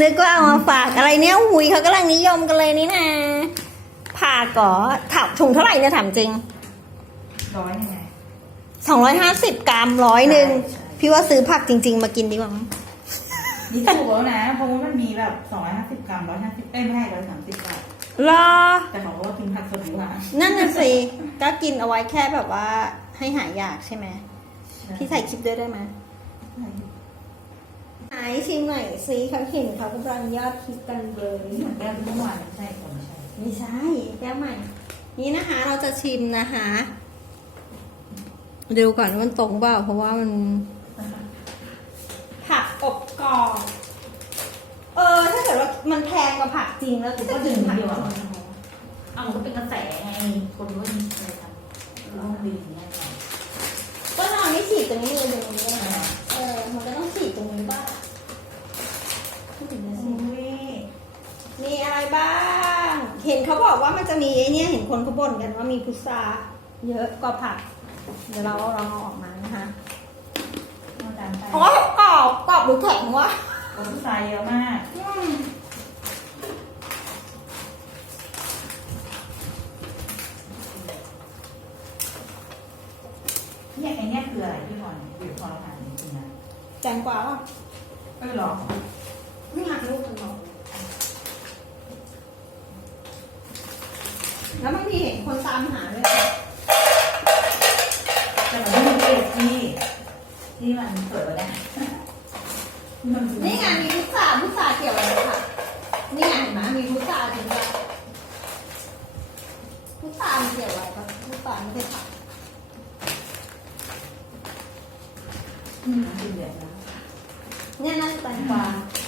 นึกว่าเอามาฝากอะไรเนี่ยหุยเขากำลังนิยมกันเลยนี่นะผักก่อถับถุงเท่าไหร่เนี่ยถามจริงร้อยยังไงสองร้อยห้าสิบกรัมร้อยหนึ่งใช่พี่ว่าซื้อผักจริง ๆ มากินดีกว่ามั้งนี่ถูกแล้วนะ เพราะว่ามันมีแบบสองร้อยห้าสิบกรัมร้อยห้าสิบเอ้ยไม่ใช่ร้อยสามสิบบาทรอแต่ของว่ากินผักสดดีกว่านั่นน่ะสิก็กินเอาไว้แค่แบบว่าให้หายอยากใช่ไหมพี่ใส่คลิปด้วยได้ไหม ไหนชิมหน่อยสิเขาเห็นเขากำลังยอดคิดกันเลยนี่เหมือนแก้มเมื่อวานไม่ใช่ผมใช่ไม่ใช่แก้วใหม่ นี่นะคะเราจะชิมนะคะดูก่อนว่ามันตรงเปล่าเพราะว่ามัน ผักอบกรอบเออ ถ้าเกิดว่ามันแพงกว่าผักจริงแล้วก็ก็ดึงผักเดียวอะเอามันก็เป็นกระแสไงคนก็มีอะไรทำแล้วมันดีอย่างเงี้ยก็นอนไม่ฉีดตรงนี้เลยตรงนี้เลยนะเออ มันก็ต้องฉีดตรงนี้บ้างพูดถึงนะสิ อุ้ย มีอะไรบ้าง เห็นเขา บอกว่ามันจะมีไอ้เนี่ยเห็นคนเขาบ่นกันว่ามีพุทราเยอะกว่าผัก เดี๋ยวเราลองเอาออกมานะคะน้ำตาลไปโอ้ยกรอบกรอบหรือแข็งวะโอ้ยทรายเยอะมาก อืมเนี่ยไอเนี่ยคืออะไรที่พรอยู่พรเราหาจริงๆนะแตงกวาป่ะเออหรอไม่หักลูกกันหรอกแล้วบางที เห็นคนตามหาด้วยนะแต่มันไม่มีเลขที่ ที่มันเปิดไว้ได้มันคือนี่ไงมีพุทราพุทราเกี่ยวอะไรกับผักนี่ไงเห็นไหมมีพุทราจริงด้วยพุทรามันเกี่ยวอะไรกับพุทราไม่ใช่ผักอืมมันเป็นแบบนั้นเนี่ยน่าจะแตงกวา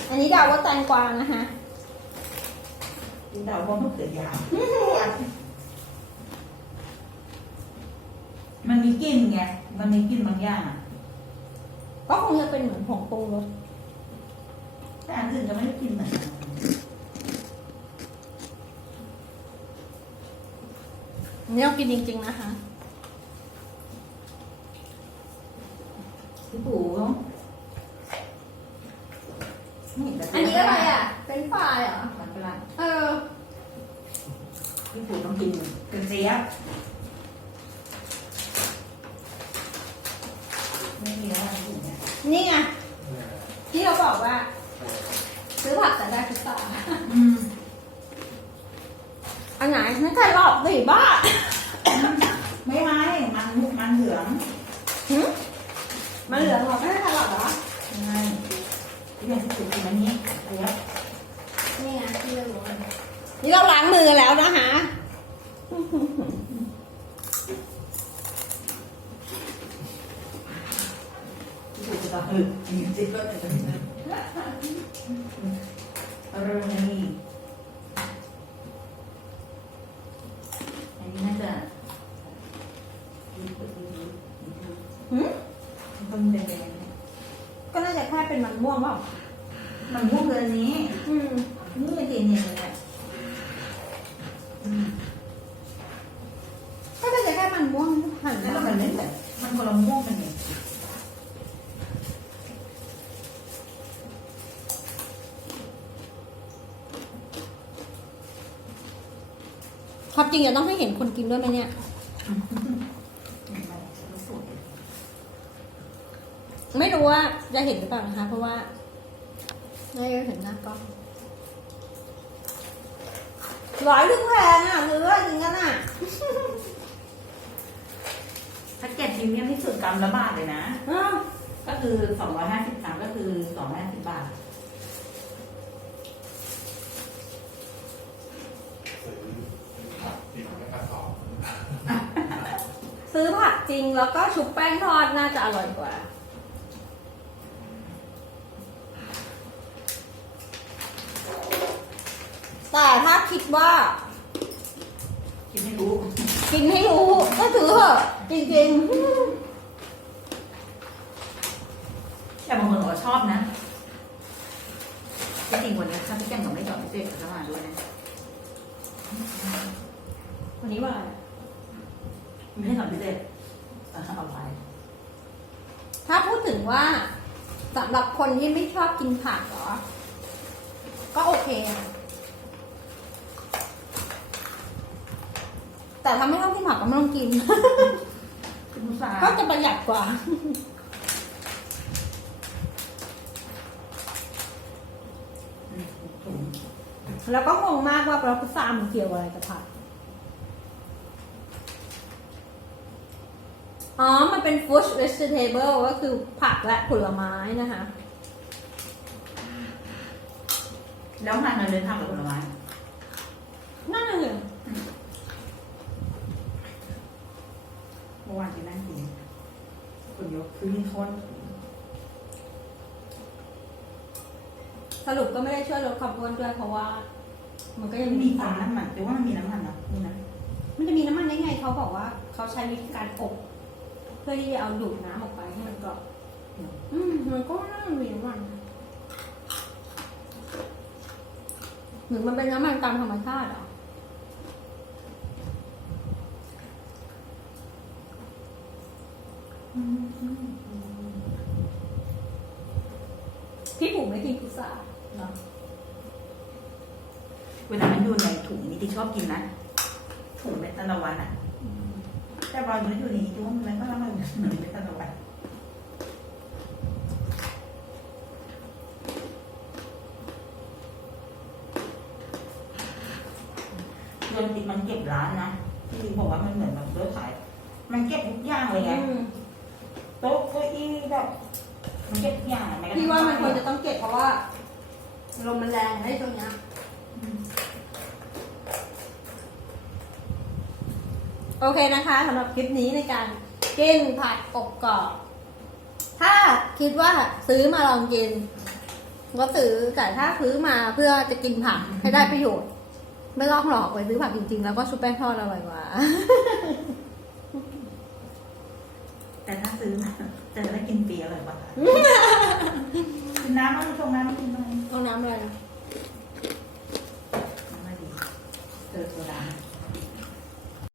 อันนี้เดาว่าแตงกวานะคะที่เราว่ามันเกิดยาว มันมีกลิ่นไง มันมีกลิ่นบางอย่างอะก็คงจะเป็นเหมือนผงปรุงรสแต่อันอื่นจะไม่ได้กลิ่นเหมือนกันอันนี่เรากินจริง ๆ นะคะ พี่ปู่ไม่เห็นแบบอันนี้อะไรอะ เป็นไฟรายเหรอ มันเป็นไรเออ พี่ปู่ต้องกินเป็นเสียบ นี่ยนี่ไงที่เราบอกว่า ซื้อผักแต่ได้พุทราอืมอันไหนนั่นไก่รอบสิบ้าไม่ไม่มันมันเหลืองหึมันเหลืองเหรอไม่ใช่ไก่รอบเหรอไม่ที่เป็นพี่ปู่กินอันนี้เสียบนี่ไงที่เรารู้นี่เราล้างมือแล้วนะคะ พี่ปู่จะต้อง เออจริงๆก็จะเป็นแบบเออนี่อันนี้น่าจะดีกว่าดีดีดีหึมันเป็นแดงก็น่าจะแค่เป็นมันม่วงเปล่ามันม่วงเลยอันนี้ อืมนี่เป็นสีเนี่ยเลยอืม ก็น่าจะแค่มันม่วงหั่น แล้ว มา มันไม่แบบมันคนละม่วงกันเนี่ย ความจริงจะต้องให้เห็นคนกินด้วยไหมเนี่ย ไม่รู้ว่าจะเห็นหรือเปล่านะคะ เพราะว่าไม่ได้เห็นหน้ากล้องร้อยถึงแพงอะหรือว่าจริงกันอะแพ็กเกจพรีเมียมที่สุดกรัมละบาทเลยนะอ้าวก็คือสองร้อยห้าสิบกรัมก็คือสองร้อยห้าสิบบาท ซื้อผักจริงแล้วก็ชุบแป้งทอดน่าจะอร่อยกว่า แต่ถ้าคิดว่าคิดไม่รู้กินให้รู้ก็ถือเถอะจริงแต่บางคนบอกว่าชอบนะที่จริงวันนี้ถ้าพี่แก้มกับไม่จอดพิเศษจะมาด้วยนะ ๆวันนี้ว่าไม่ให้จอดพิเศษเอาเอาไป ถ้าพูดถึงว่าสำหรับคนที่ไม่ชอบกินผักเหรอ ก็โอเคอะแต่ถ้าไม่ชอบกินผักก็ไม่ต้องกินเป็นภาษาก็จะประหยัดกว่าถุงแล้วก็งงมากว่าปลาพุทรามันเกี่ยวอะไรกับผัก อ๋อ มันเป็น food vegetable ก็คือผักและผลไม้นะคะ แล้วทานอะไรเลยทำกับผลไม้นั่นน่ะเลยเมื่อวานที่นั่งกินคนยกคือมีโทษสรุปก็ไม่ได้ช่วยลดความอ้วนด้วยเพราะว่า มันก็ยังมีมีควาสามรน้ำมันแต่ว่ามันมีน้ำมันนะนี่นะมันจะมีน้ำมันได้ไงเขาบอกว่าเขาใช้วิธีการอบเพื่อที่จะเอาดูดน้ำออกไปให้มันกรอบอืมมันก็น่าจะมีน้ำมันหรือมันเป็นน้ำมันตามธรรมชาติหรอพี่ปุ๋มไม่กินพุทราเนาะเวลามันอยู่ในถุงนี้ที่ชอบกินนะถุงเม็ดตะวันอะ แต่บอลมันอยู่ในนี้ตัวมันก็แล้วมันเหมือนเม็ดตะวันเดือนติดมันเก็บร้านนะที่บอกว่ามันเหมือนแบบเลือขาย มันเก็บทุกอย่างเลยไงอืมโต๊ะเก้าอี้แบบมันเก็บทุกอย่างอะแกระทั่งพี่ว่ามันควรจะต้องเก็บเพราะว่าลมมันแรงได้ตรงเนี้ย โอเคนะคะสำหรับคลิปนี้ในการกินผัดอบกรอบ ถ้าคิดว่าซื้อมาลองกิน ก็ซื้อแต่ถ้าซื้อมาเพื่อจะกินผักให้ได้ประโยชน์ ไม่ลอกหลอกไปซื้อผักจริงๆ แล้วก็ชุบแป้งทอดอร่อยกว่า แต่ถ้าซื้อมาจะได้กินฟรีอร่อยกว่าค่ะกินน้ำมันชงน้ำกินอะไรเอาน้ำเลย